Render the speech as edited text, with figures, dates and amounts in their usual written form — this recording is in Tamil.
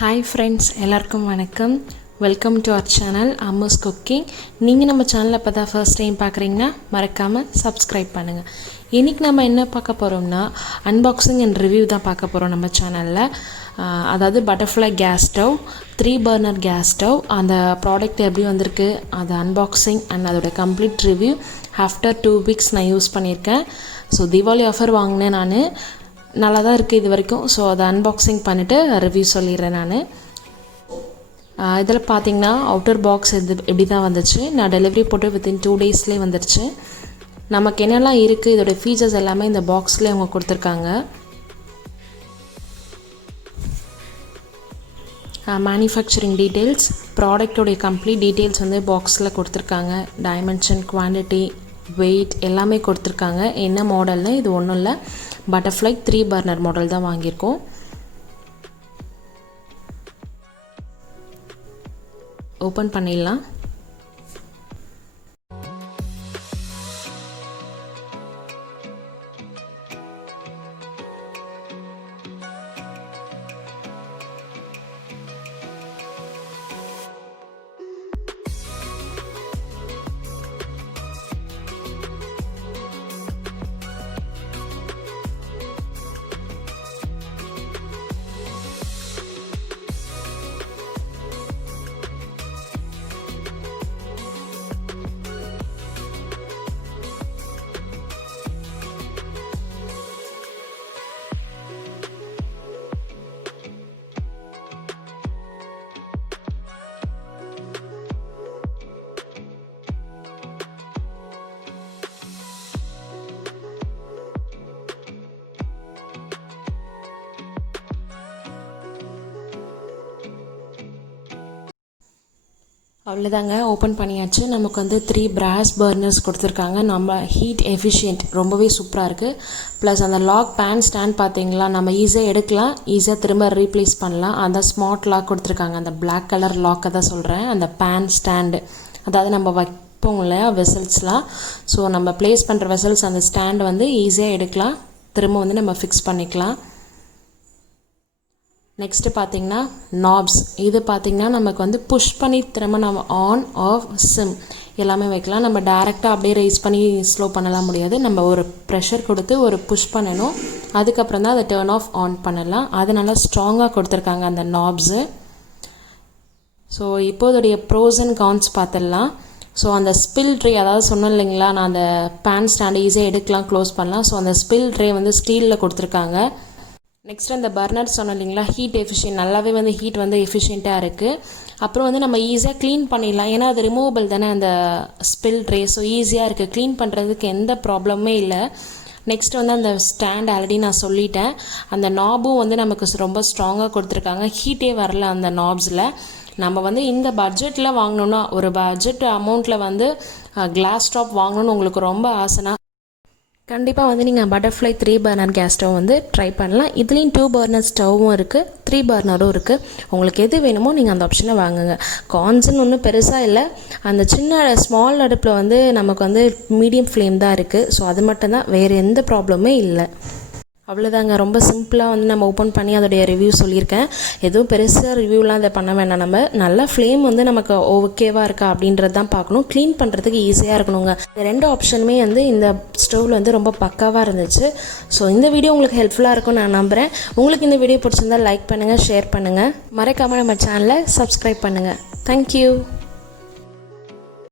Hi friends, எல்லாருக்கும் வணக்கம். Welcome to our channel Ammu'scooking. நீங்கள் நம்ம சேனலை இப்போ தான் ஃபர்ஸ்ட் டைம் பார்க்குறீங்கன்னா மறக்காமல் சப்ஸ்கிரைப் பண்ணுங்கள். இன்றைக்கி நம்ம என்ன பார்க்க போகிறோம்னா அன்பாக்சிங் அண்ட் ரிவ்யூ தான் பார்க்க போகிறோம் நம்ம சேனலில். அதாவது butterfly gas stove, 3Burner gas stove, அந்த ப்ராடக்ட் எப்படி வந்திருக்கு, அது அன்பாக்சிங் அண்ட் அதோட கம்ப்ளீட் ரிவ்யூ ஆஃப்டர் 2 weeks நான் யூஸ் பண்ணியிருக்கேன். ஸோ தீபாவளி ஆஃபர் வாங்கினேன் நான், நல்லா தான் இருக்குது இது வரைக்கும். ஸோ அதை அன்பாக்சிங் பண்ணிவிட்டு ரிவ்யூ சொல்லிடுறேன் நான். இதில் பார்த்தீங்கன்னா அவுட்டர் பாக்ஸ் எப்படி தான் வந்துச்சு. நான் டெலிவரி போட்டு வித்தின் 2 daysலேயே வந்துடுச்சு. நமக்கு என்னெல்லாம் இருக்குது, இதோடய ஃபீச்சர்ஸ் எல்லாமே இந்த பாக்ஸ்லேயே அவங்க கொடுத்துருக்காங்க. மேனுஃபேக்சரிங் டீட்டெயில்ஸ், ப்ராடக்டோடைய கம்ப்ளீட் டீட்டெயில்ஸ் வந்து பாக்ஸில் கொடுத்துருக்காங்க. டைமென்ஷன், குவான்டிட்டி, வெயிட் எல்லாமே கொடுத்துருக்காங்க. என்ன மாடல்னு இது ஒன்றும் இல்லை, பட்டர்ஃப்ளை 3Burner மாடல் தான் வாங்கியிருக்கோம். ஓப்பன் பண்ணிடலாம். அவ்வளோதாங்க, ஓப்பன் பண்ணியாச்சு. நமக்கு வந்து 3 brass burners கொடுத்துருக்காங்க. நம்ம ஹீட் எஃபிஷியன்ட் ரொம்பவே சூப்பராக இருக்குது. ப்ளஸ் அந்த லாக் பேன் ஸ்டாண்ட் பார்த்தீங்களா, நம்ம ஈஸியாக எடுக்கலாம், ஈஸியாக திரும்ப ரீப்ளேஸ் பண்ணலாம். அந்த ஸ்மார்ட் லாக் கொடுத்துருக்காங்க. அந்த பிளாக் கலர் லாக்கை தான் சொல்கிறேன். அந்த பேன் ஸ்டாண்டு, அதாவது நம்ம வைப்போம் இல்லையா வெசல்ஸ்லாம், ஸோ நம்ம ப்ளேஸ் பண்ணுற வெசல்ஸ் அந்த ஸ்டாண்டு வந்து ஈஸியாக எடுக்கலாம், திரும்ப வந்து நம்ம ஃபிக்ஸ் பண்ணிக்கலாம். நெக்ஸ்ட்டு பார்த்திங்கன்னா நாப்ஸ். இது பார்த்திங்கன்னா நமக்கு வந்து புஷ் பண்ணி திரும்ப நம்ம ஆன், ஆஃப், சிம் எல்லாமே வைக்கலாம். நம்ம டேரெக்டாக அப்படியே ரைஸ் பண்ணி ஸ்லோ பண்ணலாம் முடியாது. நம்ம ஒரு ப்ரெஷர் கொடுத்து ஒரு புஷ் பண்ணணும், அதுக்கப்புறம் தான் அதை டர்ன் ஆஃப் ஆன் பண்ணலாம். அது நல்லா ஸ்ட்ராங்காக கொடுத்துருக்காங்க அந்த நாப்ஸு. ஸோ இப்போதைய ப்ரோஸ் அண்ட் கான்ஸ் பார்த்துடலாம். ஸோ அந்த ஸ்பில் ட்ரே, அதாவது சொன்னேன் இல்லைங்களா, நான் அந்த பேன் ஸ்டாண்டை ஈஸியாக எடுக்கலாம், க்ளோஸ் பண்ணலாம். ஸோ அந்த ஸ்பில் ட்ரே வந்து ஸ்டீலில் கொடுத்துருக்காங்க. நெக்ஸ்ட் அந்த பர்னர் சொன்னோம் இல்லைங்களா, ஹீட் எஃபிஷியன்ட், நல்லாவே வந்து ஹீட் வந்து எஃபிஷியண்ட்டாக இருக்குது. அப்புறம் வந்து நம்ம ஈஸியாக க்ளீன் பண்ணிடலாம், ஏன்னா அது ரிமூவபிள் தானே அந்த ஸ்பில் ட்ரே. ஸோ ஈஸியாக இருக்குது, க்ளீன் பண்ணுறதுக்கு எந்த ப்ராப்ளமே இல்லை. நெக்ஸ்ட் வந்து அந்த ஸ்டாண்ட் ஆல்ரெடி நான் சொல்லிட்டேன். அந்த நாபும் வந்து நமக்கு ரொம்ப ஸ்ட்ராங்காக கொடுத்துருக்காங்க, ஹீட்டே வரல அந்த நாப்ஸில். நம்ம வந்து இந்த பட்ஜெட்டில் வாங்கணுன்னா, ஒரு பட்ஜெட் அமௌண்ட்டில் வந்து Glasstop வாங்கணுன்னு உங்களுக்கு ரொம்ப ஆசைனா கண்டிப்பாக வந்து நீங்கள் பட்டர்ஃப்ளை 3Burner கேஸ் ஸ்டவ் வந்து ட்ரை பண்ணலாம். இதுலேயும் 2Burner ஸ்டவ்வும் இருக்குது, 3Burnerரும் இருக்குது. உங்களுக்கு எது வேணுமோ நீங்கள் அந்த ஆப்ஷனை வாங்குங்க. கான்ஸ்ன்னு ஒன்றும் பெருசாக இல்லை, அந்த சின்ன ஸ்மால் அடுப்பில் வந்து நமக்கு வந்து மீடியம் ஃப்ளேம் தான் இருக்குது. ஸோ அது மட்டும்தான், வேறு எந்த ப்ராப்ளமே இல்லை. அவ்வளோதாங்க, ரொம்ப சிம்பிளாக வந்து நம்ம ஓப்பன் பண்ணி அதோடைய ரிவ்யூ சொல்லியிருக்கேன். எதுவும் பெருசாக ரிவ்யூலாம் அதை பண்ண வேண்டாம். நம்ம நல்லா ஃப்ளேம் வந்து நமக்கு ஓகேவாக இருக்கா அப்படின்றது தான் பார்க்கணும். க்ளீன் பண்ணுறதுக்கு ஈஸியாக இருக்கணுங்க. இந்த 2 ஆப்ஷனுமே வந்து இந்த ஸ்டவ்வில் வந்து ரொம்ப பக்காவாக இருந்துச்சு. ஸோ இந்த வீடியோ உங்களுக்கு ஹெல்ப்ஃபுல்லாக இருக்கும்னு நான் நம்புகிறேன். உங்களுக்கு இந்த வீடியோ பிடிச்சிருந்தால் லைக் பண்ணுங்கள், ஷேர் பண்ணுங்கள், மறக்காமல் நம்ம சேனலை சப்ஸ்கிரைப் பண்ணுங்கள். தேங்க்யூ.